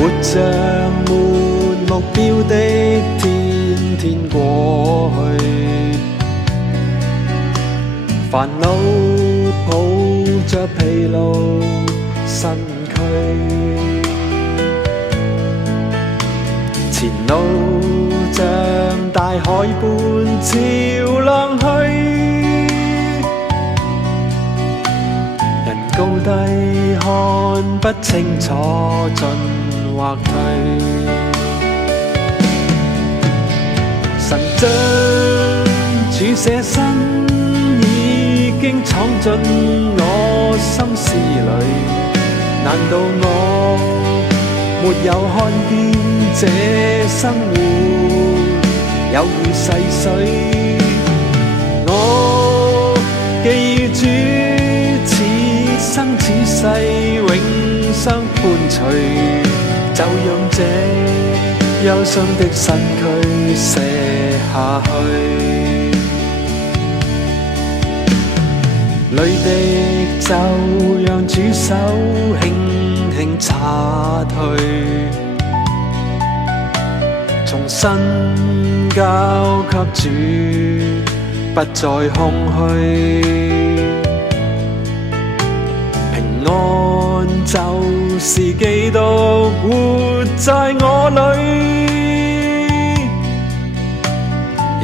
活着沒目標的天天過去，煩惱抱着疲勞身軀，前路像大海般潮浪去，人高低看不清楚進或退，神將主寫身已經闖進我心思裏，難道我沒有看見這生活有如逝水？我記住此生此世永相伴隨，就讓這憂傷的身軀卸下去。淚滴就讓主手輕輕擦退，重新交給主，不再空虛。平安就是基督活在我裏，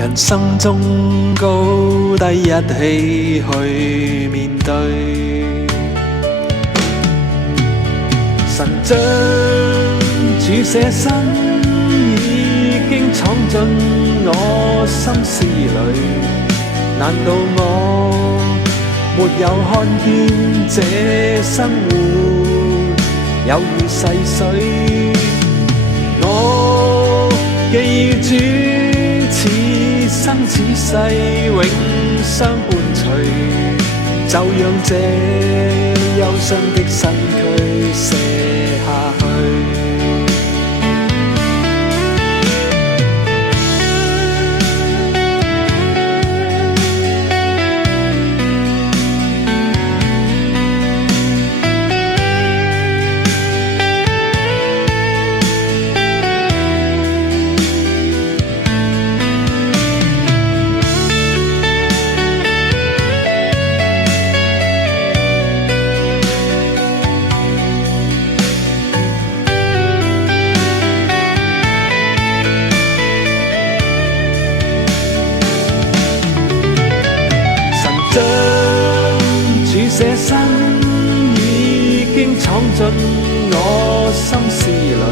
人生中高低一起去面對，神將主寫身已經闖進我心思裏，難道我沒有看見這生活有如逝水？我記住此生此世永相伴隨，就讓這憂傷的身軀卸下去。將主寫身已經闖進我心思裏，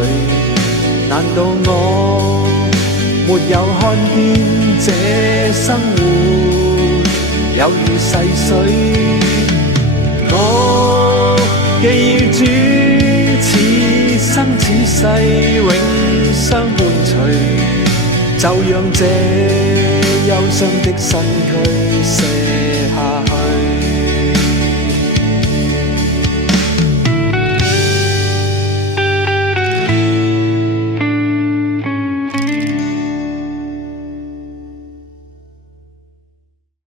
難道我沒有看見這生活有如逝水？我記住此生此世永相伴隨，就讓這憂傷的身軀